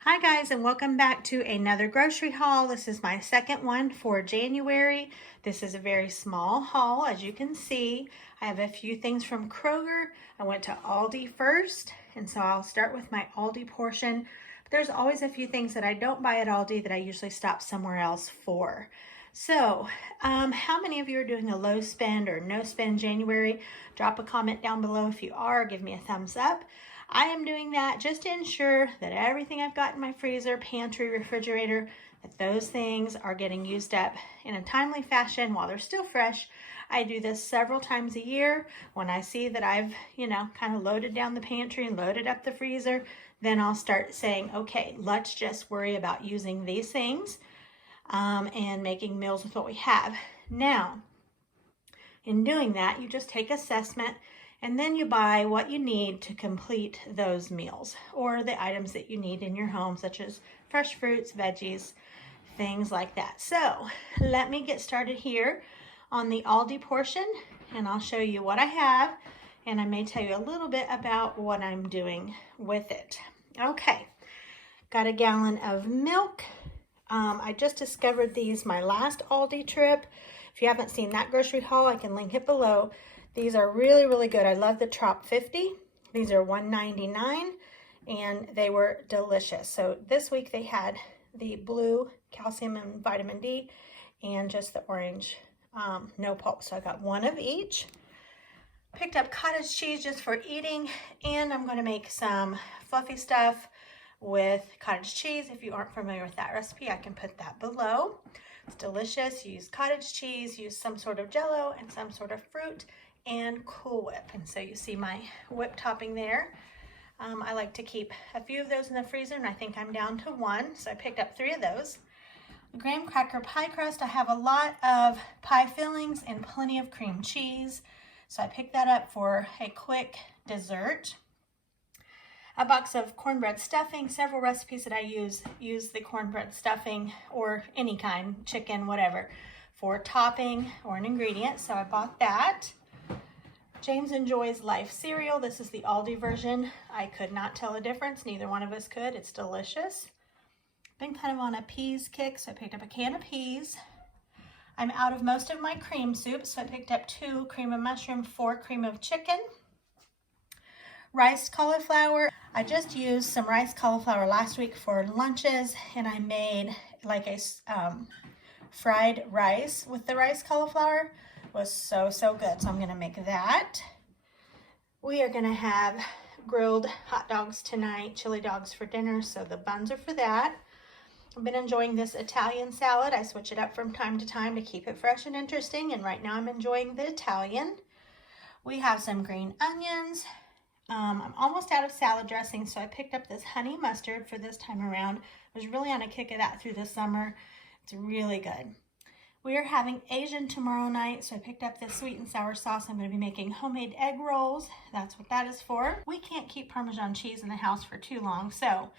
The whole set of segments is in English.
Hi guys, and welcome back to another grocery haul. This is my second one for January. This is a very small haul, as you can see. I have a few things from Kroger. I went to Aldi first, and so I'll start with my Aldi portion. But there's always a few things that I don't buy at Aldi that I usually stop somewhere else for. So, how many of you are doing a low spend or no spend January? Drop a comment down below if you are. Give me a thumbs up. I am doing that just to ensure that everything I've got in my freezer, pantry, refrigerator, that those things are getting used up in a timely fashion while they're still fresh. I do this several times a year. When I see that I've, kind of loaded down the pantry and loaded up the freezer, then I'll start saying, okay, let's just worry about using these things and making meals with what we have. Now, in doing that, you just take assessment and then you buy what you need to complete those meals or the items that you need in your home, such as fresh fruits, veggies, things like that. So let me get started here on the Aldi portion, and I'll show you what I have, and I may tell you a little bit about what I'm doing with it. Okay, got a gallon of milk. I just discovered these my last Aldi trip. If you haven't seen that grocery haul, I can link it below. These are really, really good. I love the Trop 50. These are $1.99 and they were delicious. So this week they had the blue calcium and vitamin D and just the orange no pulp. So I got one of each. Picked up cottage cheese just for eating, and I'm going to make some fluffy stuff with cottage cheese. If you aren't familiar with that recipe, I can put that below. It's delicious. You use cottage cheese, use some sort of jello and some sort of fruit, and Cool Whip. And so you see my whip topping there. I like to keep a few of those in the freezer, and I think I'm down to one, so I picked up 3 of those. Graham cracker pie crust. I have a lot of pie fillings and plenty of cream cheese, so I picked that up for a quick dessert. A box of cornbread stuffing. Several recipes that I use the cornbread stuffing, or any kind, chicken, whatever, for topping or an ingredient, so I bought that. James enjoys Life cereal. This is the Aldi version. I could not tell a difference. Neither one of us could. It's delicious. Been kind of on a peas kick, so I picked up a can of peas. I'm out of most of my cream soup, so I picked up 2 cream of mushroom, 4 cream of chicken. Riced cauliflower. I just used some riced cauliflower last week for lunches, and I made like a fried rice with the riced cauliflower. Was so good, so I'm gonna make that. We are gonna have grilled hot dogs tonight, chili dogs for dinner, so the buns are for that. I've been enjoying this Italian salad. I switch it up from time to time to keep it fresh and interesting, and right now I'm enjoying the Italian. We have some green onions. I'm almost out of salad dressing, so I picked up this honey mustard for this time around. I was really on a kick of that through the summer. It's really good. We are having Asian tomorrow night, so I picked up this sweet and sour sauce. I'm going to be making homemade egg rolls. That's what that is for. We can't keep Parmesan cheese in the house for too long, so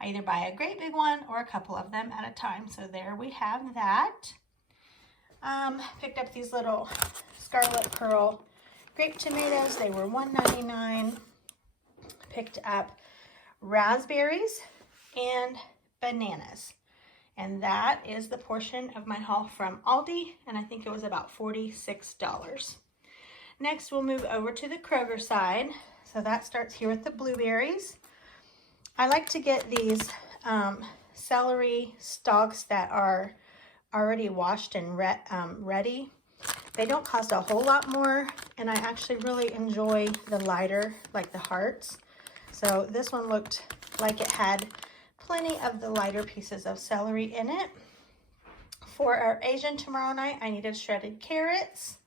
I either buy a great big one or a couple of them at a time. So there we have that. Picked up these little Scarlet Pearl grape tomatoes. They were $1.99. Picked up raspberries and bananas. And that is the portion of my haul from Aldi, and I think it was about $46. Next, we'll move over to the Kroger side. So that starts here with the blueberries. I like to get these celery stalks that are already washed and ready. They don't cost a whole lot more, and I actually really enjoy the lighter, like the hearts. So this one looked like it had plenty of the lighter pieces of celery in it. For our Asian tomorrow night, I needed shredded carrots.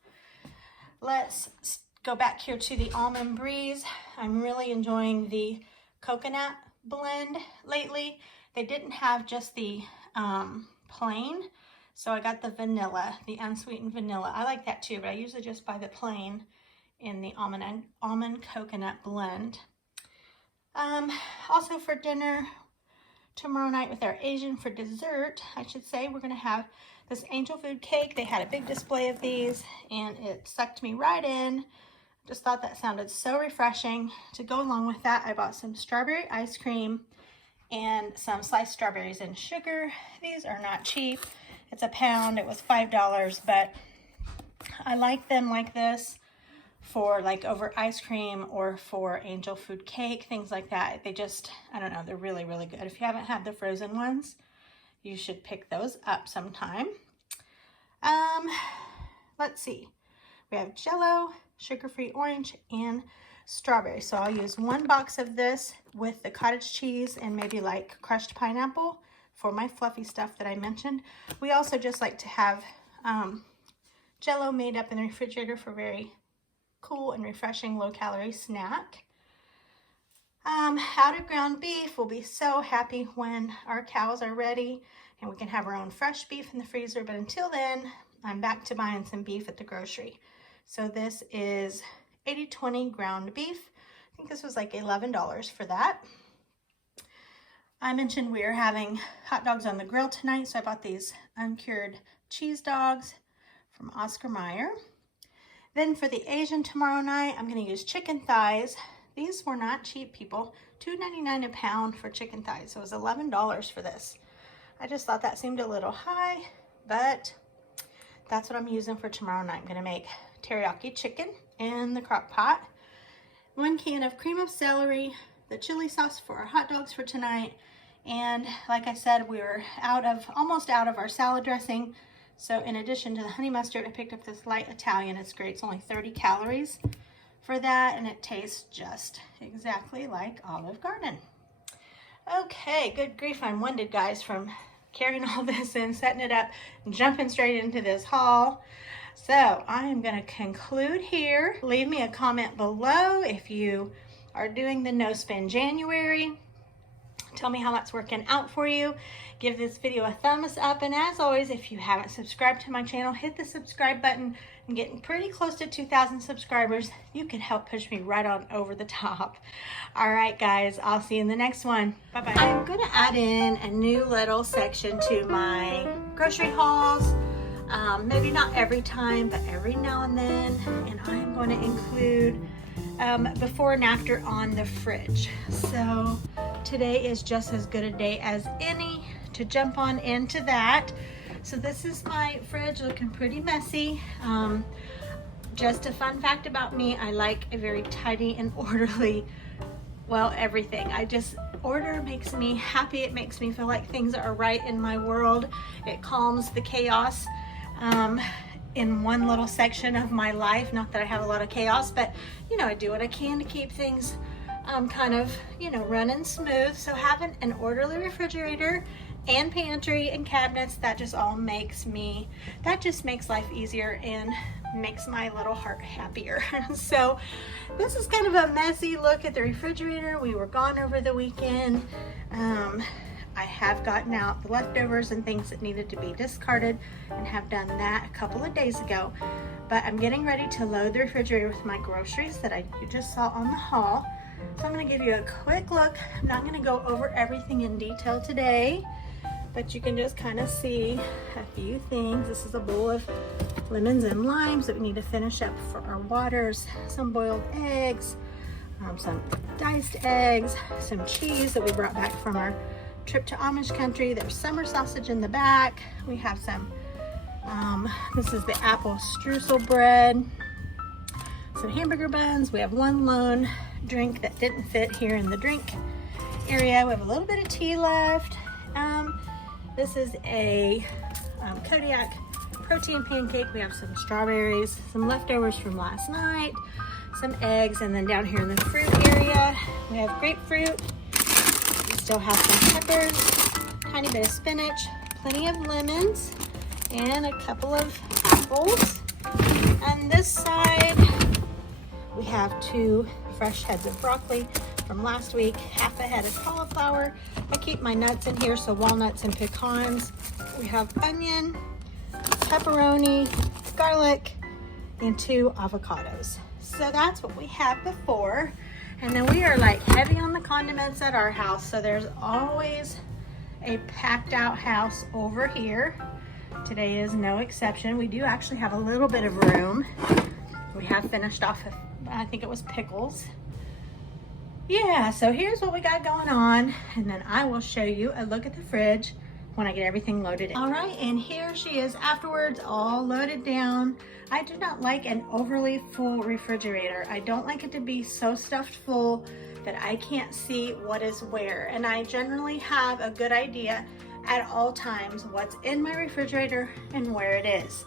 Let's go back here to the Almond Breeze. I'm really enjoying the coconut blend lately. They didn't have just the plain, so I got the vanilla, the unsweetened vanilla. I like that too, but I usually just buy the plain in the almond coconut blend. Also for dinner, tomorrow night with our Asian, for dessert, I should say, we're going to have this angel food cake. They had a big display of these, and it sucked me right in. Just thought that sounded so refreshing. To go along with that, I bought some strawberry ice cream and some sliced strawberries and sugar. These are not cheap. It's a pound. It was $5, but I like them like this for like over ice cream or for angel food cake, things like that. They just, I don't know, they're really, really good. If you haven't had the frozen ones, you should pick those up sometime. Let's see. We have jello, sugar-free orange, and strawberry. So I'll use one box of this with the cottage cheese and maybe like crushed pineapple for my fluffy stuff that I mentioned. We also just like to have jello made up in the refrigerator for very cool and refreshing low-calorie snack. Out of ground beef, we'll be so happy when our cows are ready and we can have our own fresh beef in the freezer. But until then, I'm back to buying some beef at the grocery. So this is 80/20 ground beef. I think this was like $11 for that. I mentioned we are having hot dogs on the grill tonight, so I bought these uncured cheese dogs from Oscar Mayer. Then for the Asian tomorrow night, I'm going to use chicken thighs. These were not cheap, people. $2.99 a pound for chicken thighs. So it was $11 for this. I just thought that seemed a little high, but that's what I'm using for tomorrow night. I'm going to make teriyaki chicken in the crock pot. 1 can of cream of celery, the chili sauce for our hot dogs for tonight. And like I said, we were almost out of our salad dressing. So in addition to the honey mustard, I picked up this light Italian. It's great. It's only 30 calories for that, and it tastes just exactly like Olive Garden. Okay, good grief, I'm winded, guys, from carrying all this in, setting it up, and jumping straight into this haul. So I am going to conclude here. Leave me a comment below if you are doing the No Spend January. Tell me how that's working out for you. Give this video a thumbs up. And as always, if you haven't subscribed to my channel, hit the subscribe button. I'm getting pretty close to 2,000 subscribers. You can help push me right on over the top. All right, guys, I'll see you in the next one. Bye-bye. I'm going to add in a new little section to my grocery hauls. Maybe not every time, but every now and then. And I'm going to include before and after on the fridge. So today is just as good a day as any to jump on into that. So this is my fridge looking pretty messy. Just a fun fact about me, I like a very tidy and orderly, well, everything. Order makes me happy. It makes me feel like things are right in my world. It calms the chaos in one little section of my life. Not that I have a lot of chaos, but you know, I do what I can to keep things kind of, you know, running smooth. So having an orderly refrigerator and pantry and cabinets, that just makes life easier and makes my little heart happier. So this is kind of a messy look at the refrigerator. We were gone over the weekend. I have gotten out the leftovers and things that needed to be discarded and have done that a couple of days ago. But I'm getting ready to load the refrigerator with my groceries that you just saw on the haul. So I'm going to give you a quick look. I'm not going to go over everything in detail today, but you can just kind of see a few things. This is a bowl of lemons and limes that we need to finish up for our waters, some boiled eggs, some diced eggs, some cheese that we brought back from our trip to Amish country. There's summer sausage in the back. We have some, this is the apple streusel bread, some hamburger buns. We have one lone drink that didn't fit here in the drink area. We have a little bit of tea left. This is a Kodiak protein pancake. We have some strawberries, some leftovers from last night, some eggs, and then down here in the fruit area, we have grapefruit. We still have some peppers, tiny bit of spinach, plenty of lemons, and a couple of apples. On this side, we have 2 fresh heads of broccoli from last week, half a head of cauliflower. I keep my nuts in here, so walnuts and pecans. We have onion, pepperoni, garlic, and 2 avocados. So that's what we had before. And then we are like heavy on the condiments at our house, so there's always a packed out house over here. Today is no exception. We do actually have a little bit of room. We have finished off, I think it was pickles. Yeah, so here's what we got going on, and then I will show you a look at the fridge when I get everything loaded in. All right, and here she is afterwards, all loaded down. I do not like an overly full refrigerator. I don't like it to be so stuffed full that I can't see what is where. And I generally have a good idea at all times what's in my refrigerator and where it is.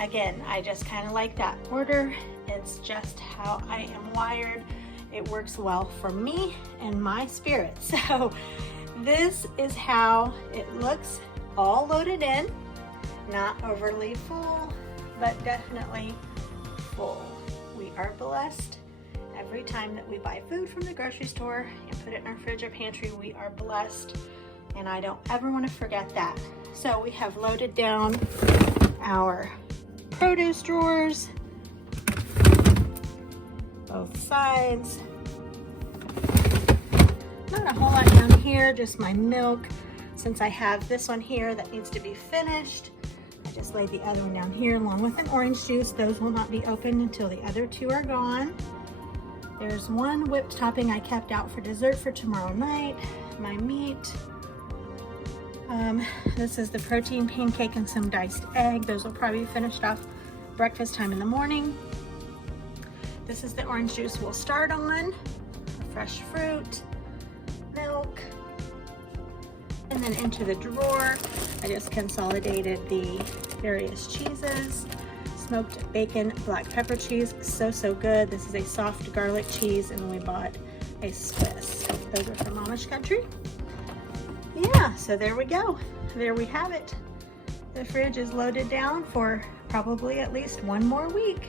Again, I just kind of like that order. It's just how I am wired. It works well for me and my spirit. So this is how it looks, all loaded in, not overly full, but definitely full. We are blessed. Every time that we buy food from the grocery store and put it in our fridge or pantry, we are blessed. And I don't ever want to forget that. So we have loaded down our produce drawers, both sides. Not a whole lot down here, just my milk. Since I have this one here that needs to be finished, I just laid the other one down here along with an orange juice. Those will not be opened until the other two are gone. There's one whipped topping I kept out for dessert for tomorrow night. My meat. This is the protein pancake and some diced egg. Those will probably be finished off breakfast time in the morning. This is the orange juice we'll start on. Fresh fruit, milk, and then into the drawer, I just consolidated the various cheeses. Smoked bacon, black pepper cheese, so good. This is a soft garlic cheese, and we bought a Swiss. Those are from Amish country. Yeah, so there we go. There we have it. The fridge is loaded down for probably at least one more week.